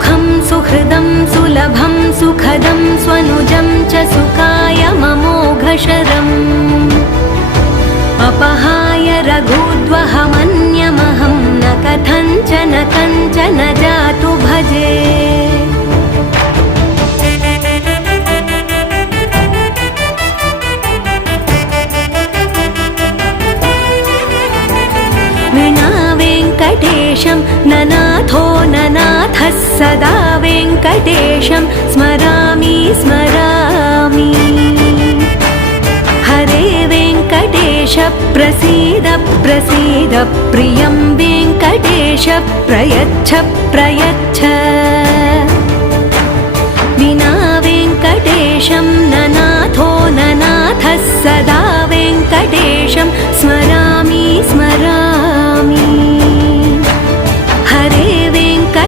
सुखं सुहृदं सुलभं सुखदं स्वनुजं च सुखाय ममोघशरम् अपहाय रघुद्वहमन्यमहं न कथञ्चन कञ्चन जातु भजे। विना वेङ्कटेशं ननाथो ननाथः सदा वेङ्कटेशं स्मरामि स्मरामि। हरे वेङ्कटेश प्रसीद प्रसीद प्रियं वेङ्कटेश प्रयच्छ प्रयच्छ।